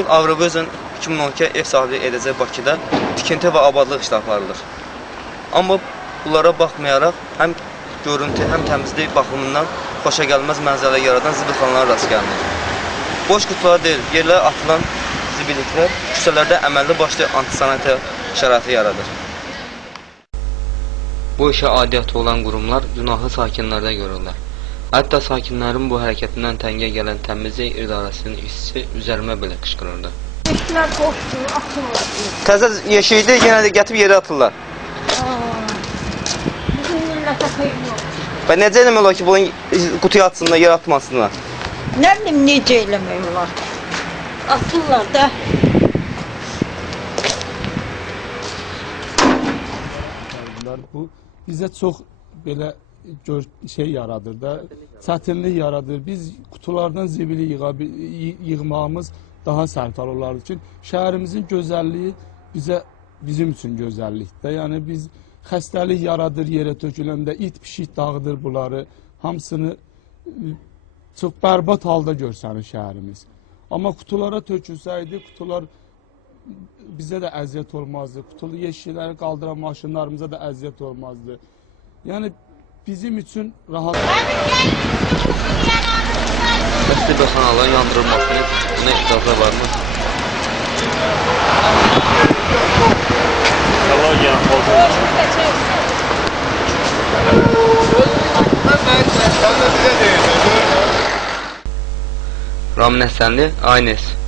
Bugün Avrobözün 2012 ev sahibliyi edəcək Bakıda tikinti və abadlıq işləri aparılır. Amma bunlara baxmayaraq həm görüntü, həm təmizlik baxımından xoşagəlməz mənzərə yaradan zibilxanalara rast gəlinir. Boş qutular deyil, yerlərə atılan zibilliklər küçələrdə əməlli başlı antisanitariya şəraiti yaradır. Bu işə adiyyatı olan qurumlar günahı sakinlərdə görürlər. Hətta sakinlərin bu hərəkətindən təngə gələn təmizlik idarəsinin işçisi üzərimə belə qışqırırdı. Yeşiklər boşdur, atırlar. Təzə yeşikdir, yenə də gətirib yerə atırlar. Bizim millətə xeyir yox. Və necə eləmək olar ki, bunun qutuya atsınlar, yerə atmasınlar? Nə bilim, necə eləmək olar? Atırlar da. Bu bizə çox belə şey yaradır da, çətinlik yaradır. Biz kutulardan zibili yığmağımız daha sərfəli olardı ki, şəhərimizin gözəlliyi bizim üçün gözəllikdir. Yəni biz xəstəlik yaradır yerə töküləndə, it pişik dağıdır bunları, hamısını çox bərbad halda görsənir şəhərimiz. Amma kutulara tökülsəydi, kutular bizə də əziyyət olmazdı. Kutulu yeşikləri qaldıran maşınlarımıza da əziyyət olmazdı. Yəni bizim üçün rahat... Bəsli xanaların yandırılmasını buna icazə varmı? Ramin Həsənli, Aynes.